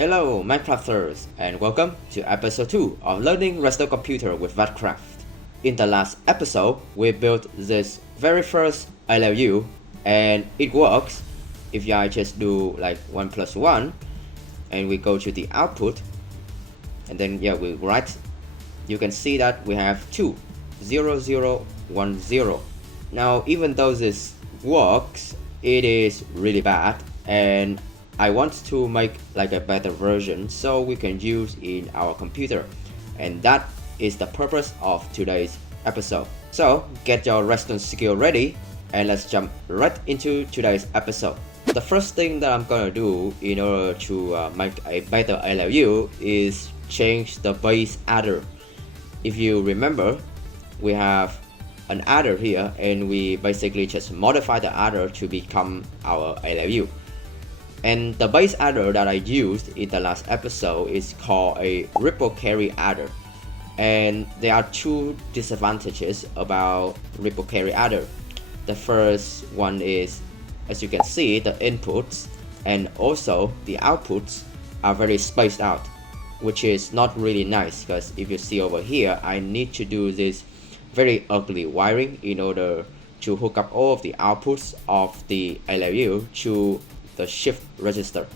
Hello Minecrafters and welcome to episode 2 of Learning Redstone Computer with Redcraft. In the last episode, we built this very first ALU and it works if I just do like 1 plus 1 and we go to the output and then we write, you can see that we have 2 0 0 1 0. Now even though this works, it is really bad and I want to make like a better version so we can use in our computer, and that is the purpose of today's episode. So get your redstone skill ready and let's jump right into today's episode. The first thing that I'm gonna do in order to make a better ALU is change the base adder. If you remember, we have an adder here and we basically just modify the adder to become our ALU. And the base adder that I used in the last episode is called a ripple carry adder. And there are two disadvantages about ripple carry adder. The first one is, as you can see, the inputs and also the outputs are very spaced out, which is not really nice, because if you see over here, I need to do this very ugly wiring in order to hook up all of the outputs of the ALU to the shift register,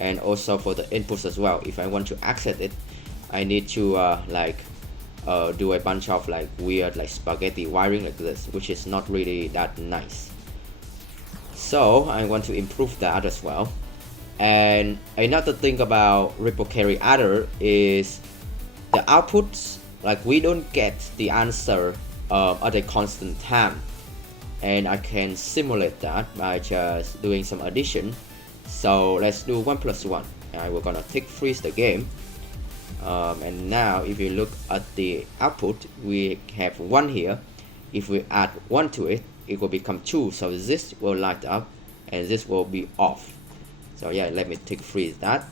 and also for the inputs as well. If I want to access it, I need to do a bunch of like weird like spaghetti wiring like this, which is not really that nice. So I want to improve that as well. And another thing about ripple carry adder is the outputs, like we don't get the answer at a constant time. And I can simulate that by just doing some addition. So let's do 1 plus 1 and we're gonna tick freeze the game. And now if you look at the output, we have 1 here. If we add 1 to it, it will become 2, so this will light up and this will be off. So let me tick freeze that.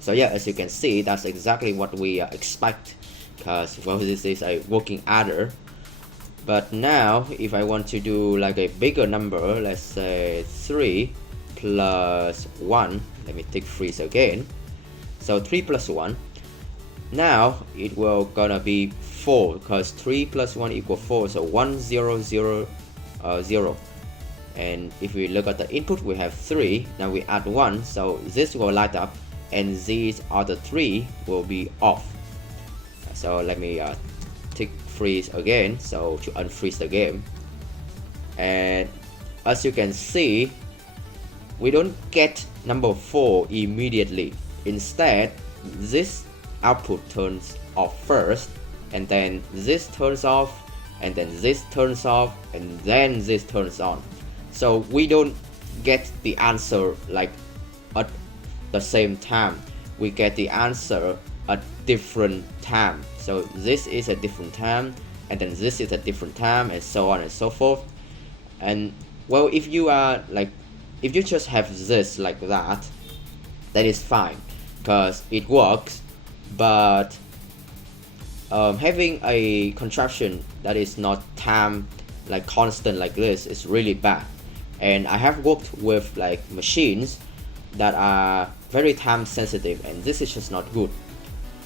So as you can see, that's exactly what we expect, because well, this is a working adder. But now if I want to do like a bigger number, let's say 3 plus 1, let me tick freeze again. So 3 plus 1, now it will gonna be 4, because 3 plus 1 equals 4, so 1 0 0 0. And if we look at the input, we have 3, now we add 1, so this will light up and these other 3 will be off. So let me tick freeze again, so to unfreeze the game. And as you can see, we don't get number 4 immediately. Instead, this output turns off first, and then this turns off, and then this turns off, and then this turns on. So we don't get the answer like at the same time. We get the answer at different time. So this is a different time, and then this is a different time, and so on and so forth. And well, if you just have this like that, that is fine, because it works. But having a contraption that is not time like constant like this is really bad. And I have worked with like machines that are very time sensitive, and this is just not good.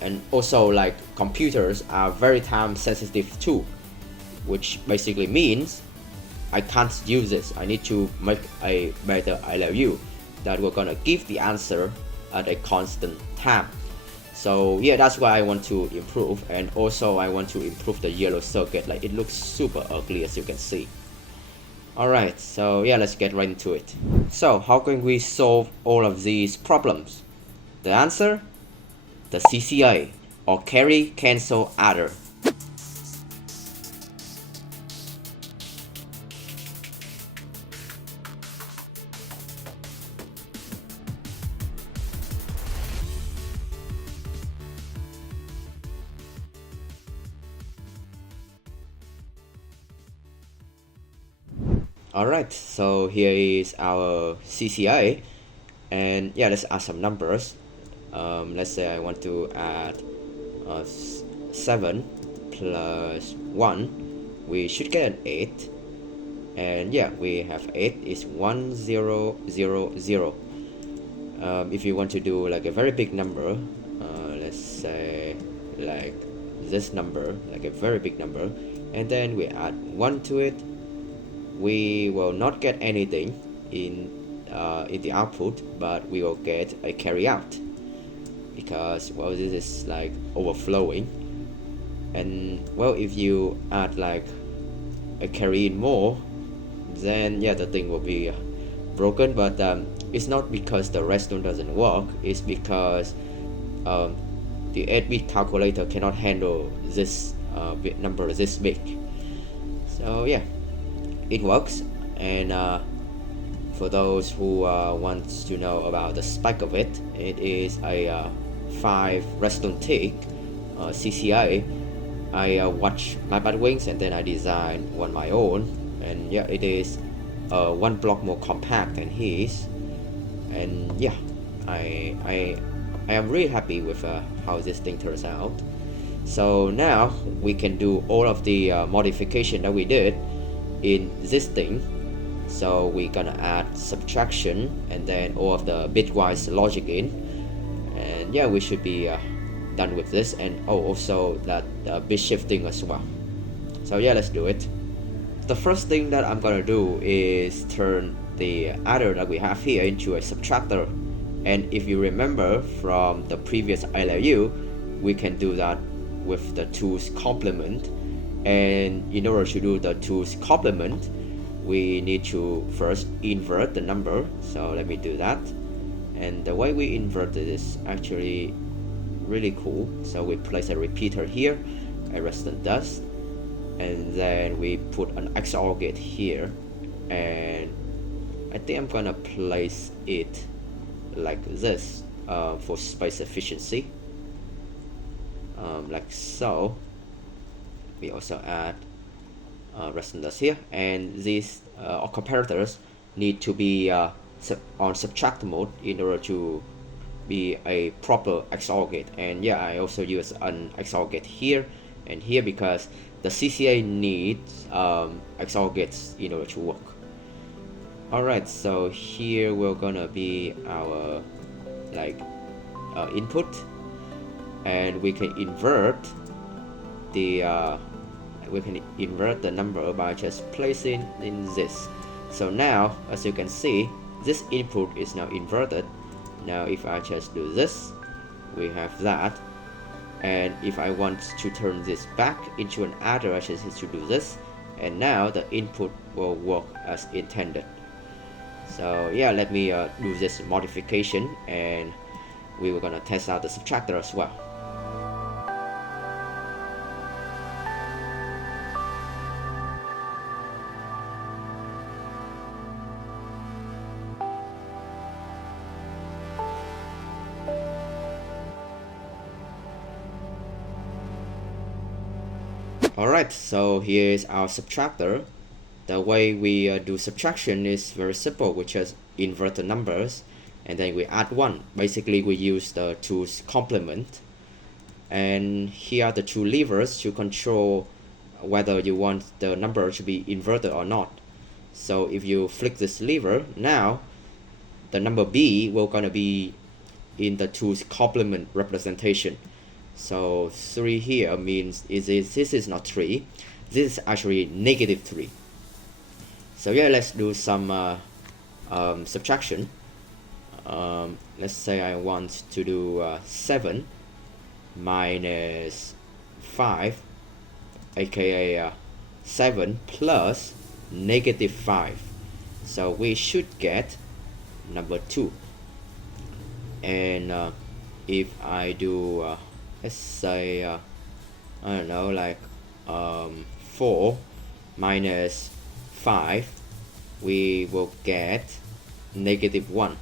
And also like computers are very time sensitive too, which basically means I can't use this. I need to make a better ALU that we're gonna give the answer at a constant time. So that's why I want to improve. And also I want to improve the yellow circuit, like it looks super ugly as you can see. Alright, so let's get right into it. So how can we solve all of these problems? The answer? The CCA, or carry cancel adder. Alright, so here is our CCA, and let's add some numbers. Let's say I want to add 7 plus 1, we should get an 8, and we have 8 is 1 0 0 0. If you want to do like a very big number, let's say like this number, like a very big number, and then we add 1 to it, we will not get anything in the output, but we will get a carry out, because well, this is like overflowing. And well, if you add like a carry in more, then yeah, the thing will be broken. But it's not because the redstone doesn't work, it's because the 8-bit calculator cannot handle this bit number this big. So yeah, it works. And for those who want to know about the spec of it, it is a 5 redstone tick CCA. I watch my wings and then I design one my own, and yeah, it is 1 block more compact than his. And yeah, I am really happy with how this thing turns out. So now we can do all of the modification that we did in this thing. So we're gonna add subtraction and then all of the bitwise logic in, and yeah, we should be done with this. And also that bit shifting as well. So yeah, let's do it. The first thing that I'm gonna do is turn the adder that we have here into a subtractor. And if you remember from the previous LRU, we can do that with the 2's complement. And in order to do the 2's complement, we need to first invert the number. So let me do that. And the way we invert it is actually really cool. So we place a repeater here, a redstone dust, and then we put an XOR gate here, and I think I'm gonna place it like this for space efficiency, like so. We also add redstone dust here, and these comparators need to be on subtract mode in order to be a proper XOR gate. And yeah, I also use an XOR gate here and here because the CCA needs XOR gates in order to work. Alright, so here we're gonna be our like input, and we can invert the number by just placing in this. So now, as you can see, this input is now inverted. Now if I just do this, we have that. And if I want to turn this back into an adder, I just need to do this, and now the input will work as intended. So yeah, let me do this modification, and we were gonna test out the subtractor as well. Alright, so here's our subtractor. The way we do subtraction is very simple. We just invert the numbers and then we add 1. Basically we use the 2's complement, and here are the 2 levers to control whether you want the number to be inverted or not. So if you flick this lever, now the number B will gonna be in the 2's complement representation. So 3 here means this is not 3, this is actually -3. So yeah, let's do some subtraction. Let's say I want to do 7 minus 5, aka 7 plus -5. So we should get number 2. And if I do let's say I don't know, like 4 minus 5, we will get -1.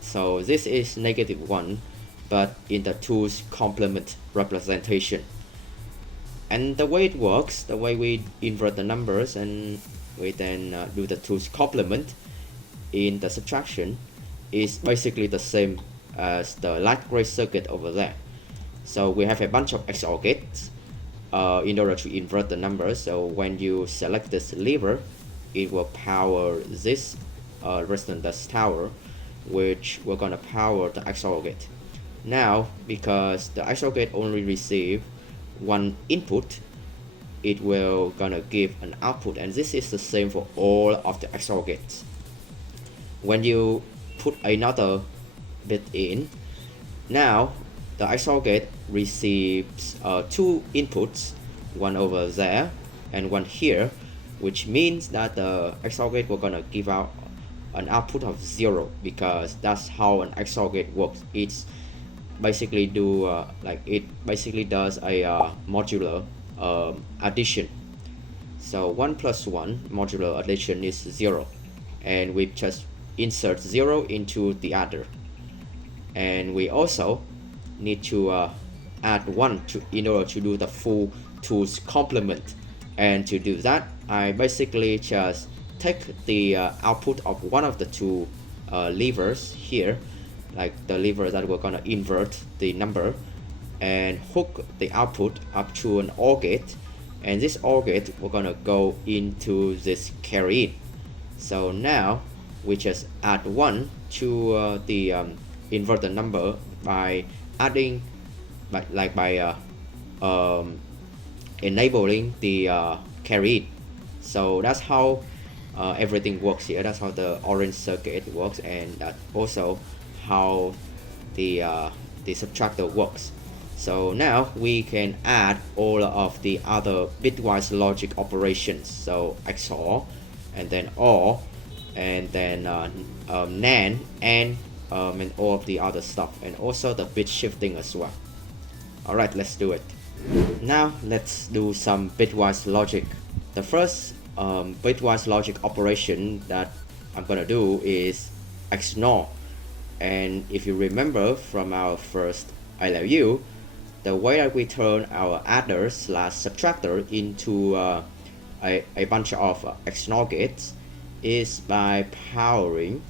So this is -1, but in the 2's complement representation. And the way it works, the way we invert the numbers and we then do the 2's complement in the subtraction is basically the same as the light gray circuit over there. So we have a bunch of XOR gates in order to invert the numbers. So when you select this lever, it will power this redstone dust tower, which we're gonna power the XOR gate. Now, because the XOR gate only receive one input, it will gonna give an output, and this is the same for all of the XOR gates. When you put another bit in, now the XOR gate receives two inputs, one over there and one here, which means that the XOR gate will gonna give out an output of 0, because that's how an XOR gate works. It's basically it basically does a modular addition. So 1 plus 1 modular addition is 0, and we just insert 0 into the other, and we also need to add 1 in order to do the full 2's complement. And to do that, I basically just take the output of one of the two levers here, like the lever that we're gonna invert the number, and hook the output up to an OR gate, and this OR gate we're gonna go into this carry in. So now we just add 1 to the inverted number by adding by enabling the carry in. So that's how everything works here. That's how the orange circuit works, and that's also how the subtractor works. So now we can add all of the other bitwise logic operations, so XOR, and then OR, and then NAND, and all of the other stuff, and also the bit shifting as well. Alright, let's do it. Now let's do some bitwise logic. The first bitwise logic operation that I'm gonna do is XNOR. And if you remember from our first ALU, the way that we turn our adder / subtractor into a bunch of XNOR gates is by powering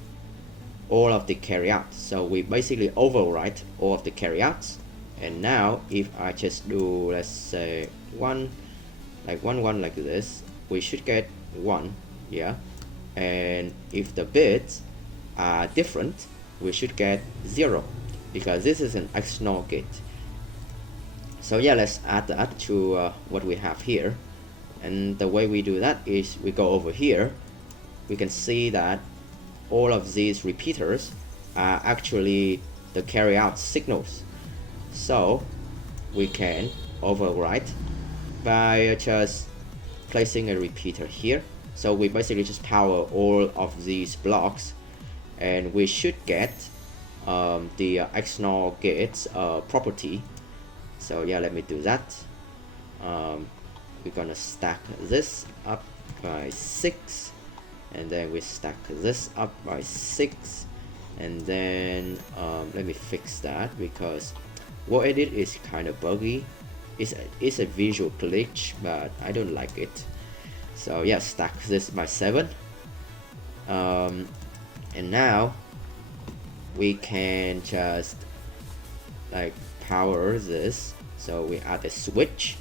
all of the carryouts. So we basically overwrite all of the carryouts. And now if I just do, let's say 1 like this, we should get 1, yeah. And if the bits are different, we should get 0, because this is an XNOR gate. So yeah, let's add that to what we have here. And the way we do that is we go over here. We can see that all of these repeaters are actually the carryout signals. So we can overwrite by just placing a repeater here. So we basically just power all of these blocks, and we should get the XNOR gates property. So yeah, let me do that. We're gonna stack this up by 6, and then we stack this up by 6, and then let me fix that, because what I did is kind of buggy. It's a visual glitch, but I don't like it. So yeah, stack this by 7, and now we can just like power this. So we add a switch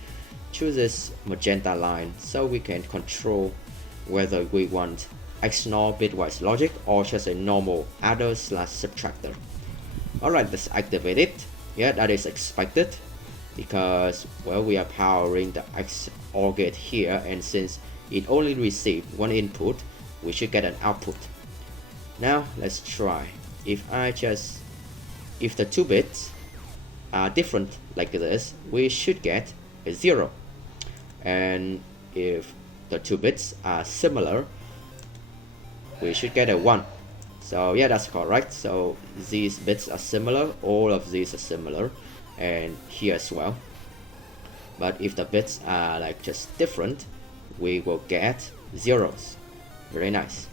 to this magenta line, so we can control whether we want XNOR bitwise logic or just a normal adder / subtractor. Alright, let's activate it. Yeah, that is expected, because well, we are powering the XOR gate here, and since it only received one input, we should get an output. Now let's try. If the 2 bits are different like this, we should get a 0, and if the 2 bits are similar, we should get a 1. So yeah, that's correct. So these bits are similar, all of these are similar, and here as well. But if the bits are like just different, we will get zeros. Very nice.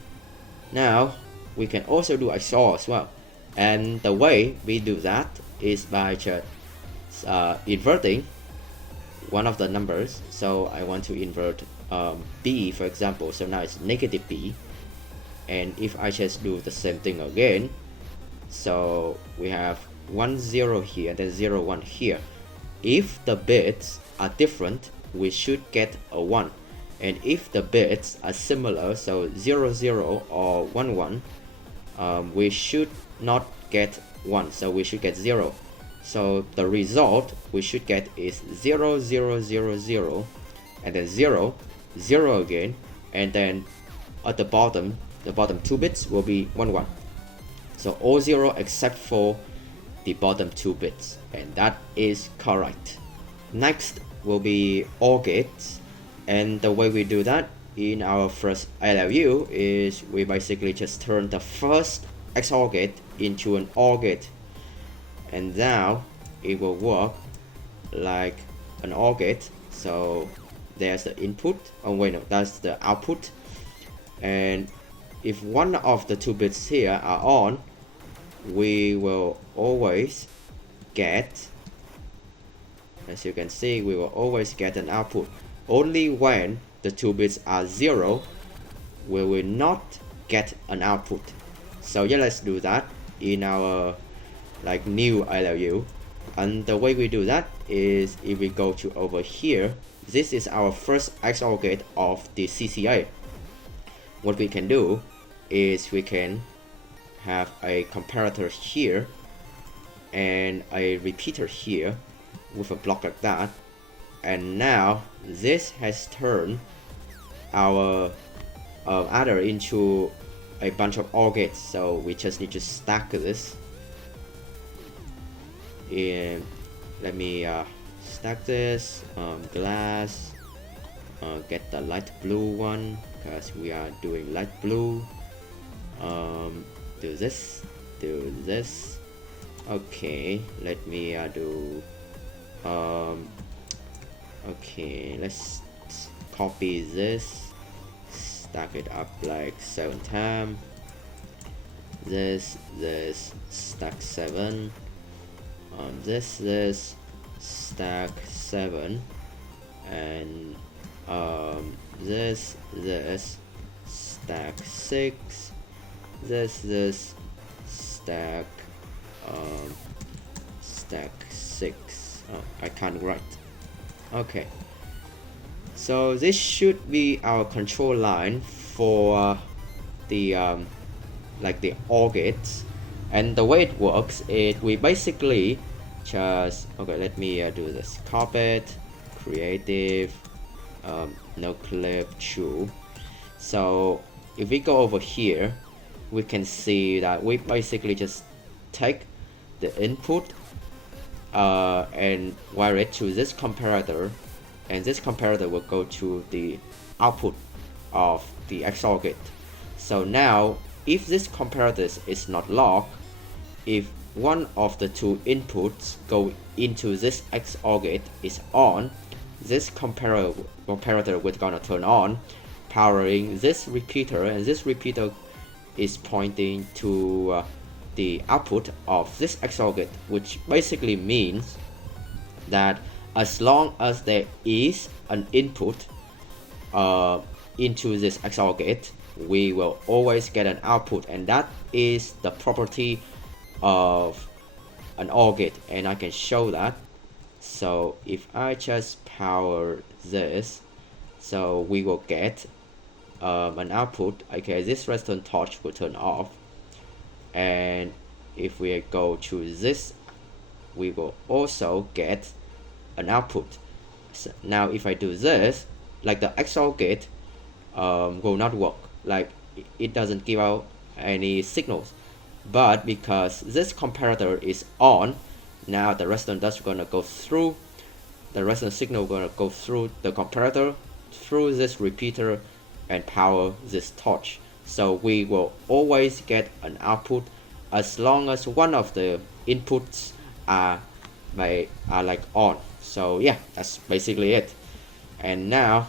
Now we can also do XOR as well, and the way we do that is by just inverting one of the numbers. So I want to invert b, for example, so now it's negative b, and if I just do the same thing again, so we have 1 0 here and then 0 1 here. If the bits are different, we should get a 1, and if the bits are similar, so 0 0 or 1 1, we should not get 1, so we should get 0. So the result we should get is 0 0 0 0 and then 0 0 again, and then at the bottom 2 bits will be 1 1. So all 0 except for the bottom 2 bits, and that is correct. Next will be OR gates, and the way we do that in our first ALU is we basically just turn the first XOR gate into an OR gate, and now it will work like an OR gate. So there's the input, oh wait no, that's the output, and if one of the 2 bits here are on, we will always get, as you can see, we will always get an output. Only when the 2 bits are 0 we will not get an output. So yeah, let's do that in our like new ALU. And the way we do that is if we go to over here, this is our first XOR gate of the CCA. What we can do is we can have a comparator here and a repeater here with a block like that, and now this has turned our adder into a bunch of OR gates. So we just need to stack this, and let me stack this glass, get the light blue one because we are doing light blue. Do this. Okay, let me do okay, let's copy this, stack it up like 7 times. This stack 7, this stack 7, and this stack 6, this stack stack 6. Oh, I can't write. Okay, so this should be our control line for the like the OR gates. And the way it works is we basically just, okay, let me do this, carpet creative, no clip, true. So if we go over here, we can see that we basically just take the input and wire it to this comparator, and this comparator will go to the output of the XOR gate. So now if this comparator is not locked, if one of the 2 inputs go into this XOR gate is on, this comparator will gonna turn on, powering this repeater, and this repeater is pointing to the output of this XOR gate, which basically means that as long as there is an input into this XOR gate, we will always get an output, and that is the property of an OR gate, and I can show that. So if I just power this, so we will get an output. Okay, this redstone torch will turn off, and if we go to this, we will also get an output. So now if I do this, like the XOR gate will not work, like it doesn't give out any signals, but because this comparator is on, now the redstone dust gonna go through, the redstone signal gonna go through the comparator, through this repeater, and power this torch. So we will always get an output as long as one of the inputs are like on. So yeah, that's basically it. And now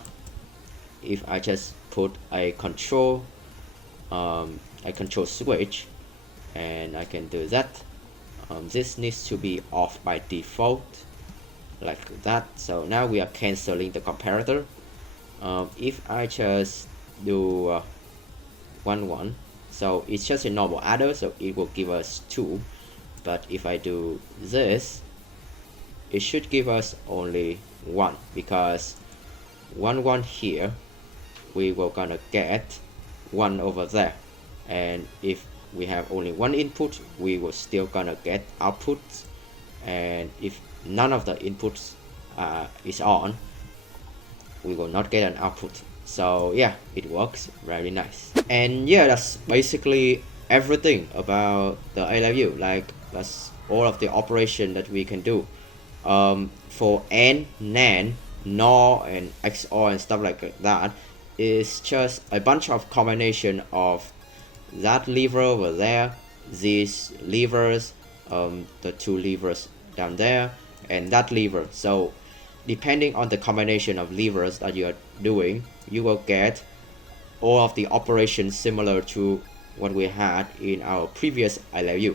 if I just put a control switch, and I can do that, this needs to be off by default like that. So now we are canceling the comparator. If I just do 1 1, so it's just a normal adder, so it will give us 2, but if I do this, it should give us only 1, because 1 1 here we will gonna get 1 over there, and if we have only one input, we will still gonna get outputs, and if none of the inputs is on, we will not get an output. So yeah, it works very nice. And yeah, that's basically everything about the ALU. Like, that's all of the operation that we can do. For AND, NAND, NOR, and XOR and stuff like that, is just a bunch of combination of that lever over there, these levers, the two levers down there, and that lever. So depending on the combination of levers that you are doing, you will get all of the operations similar to what we had in our previous ALU.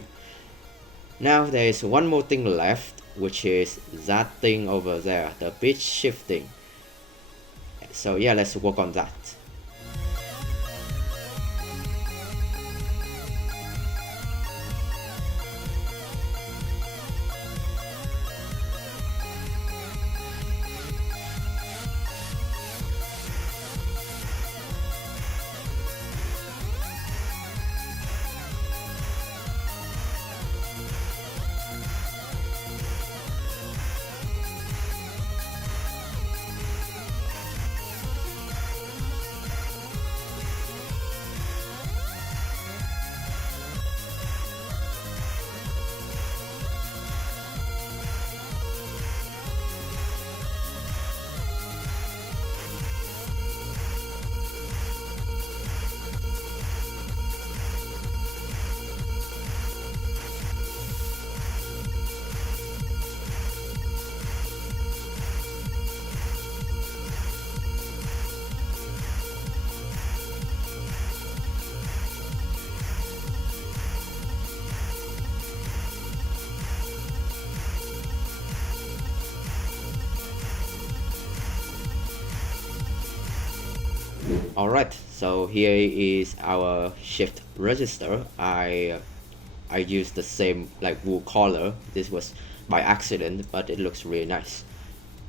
Now there is one more thing left, which is that thing over there, the bit shifting. So yeah, let's work on that. Alright, so here is our shift register. I used the same like wool color. This was by accident, but it looks really nice.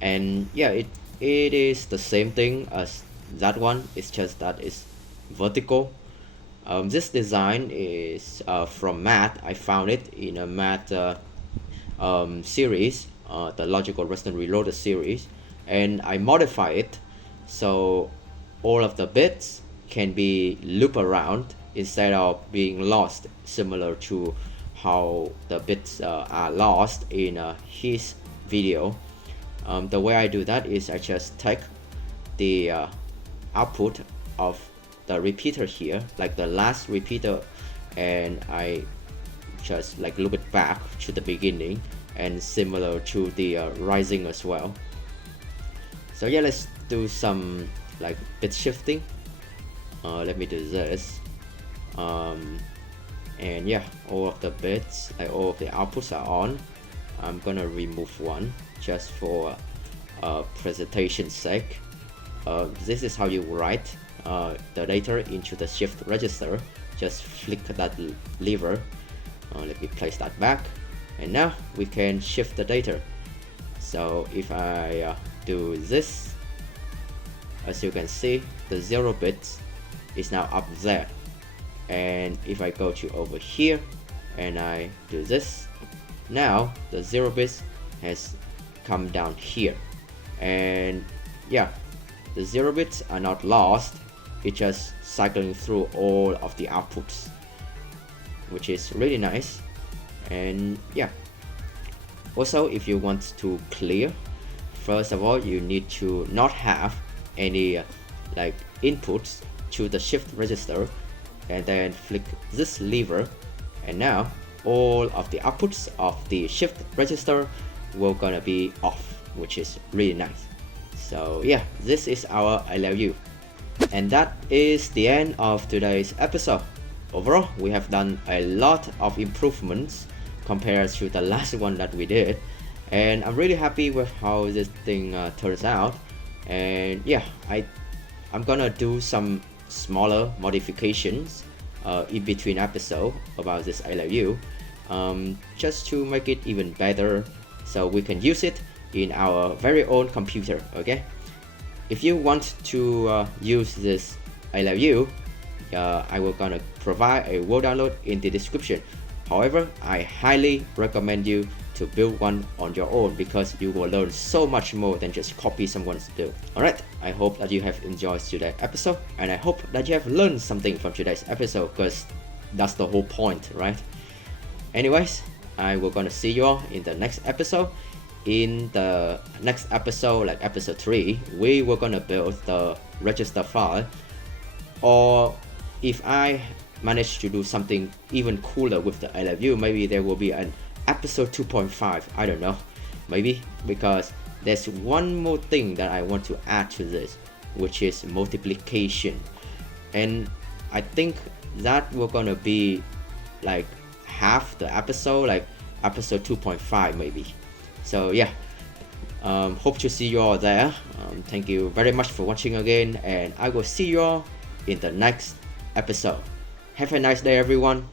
And yeah, it is the same thing as that one. It's just that it's vertical. This design is from math. I found it in a math series, the Logical Redstone Reloaded series, and I modify it so all of the bits can be loop around instead of being lost, similar to how the bits are lost in his video. The way I do that is I just take the output of the repeater here, like the last repeater, and I just like loop it back to the beginning, and similar to the rising as well. So yeah, let's do some like bit shifting. Let me do this, and yeah, all of the bits, like all of the outputs are on. I'm gonna remove one just for presentation sake. This is how you write the data into the shift register. Just flick that lever. Let me place that back, and now we can shift the data. So if I do this, as you can see, the 0 bits is now up there, and if I go to over here and I do this, now the 0 bits has come down here. And yeah, the 0 bits are not lost, it's just cycling through all of the outputs, which is really nice. And yeah, also if you want to clear, first of all you need to not have any like inputs to the shift register, and then flick this lever, and now all of the outputs of the shift register will gonna be off, which is really nice. So yeah, this is our ALU, and that is the end of today's episode. Overall, we have done a lot of improvements compared to the last one that we did, and I'm really happy with how this thing turns out. And yeah, I'm gonna do some smaller modifications in between episodes about this ALU, just to make it even better so we can use it in our very own computer. Okay, if you want to use this ALU, I will gonna provide a word download in the description. However, I highly recommend you to build one on your own because you will learn so much more than just copy someone's build. Alright, I hope that you have enjoyed today's episode, and I hope that you have learned something from today's episode, because that's the whole point, right? Anyways, I will gonna see you all in the next episode. In the next episode, like episode 3, we were gonna build the register file, or if I manage to do something even cooler with the ALU, maybe there will be an episode 2.5, I don't know, maybe, because there's one more thing that I want to add to this, which is multiplication, and I think that we're gonna be like half the episode, like episode 2.5 maybe. So yeah, hope to see you all there. Thank you very much for watching again, and I will see you all in the next episode. Have a nice day, everyone.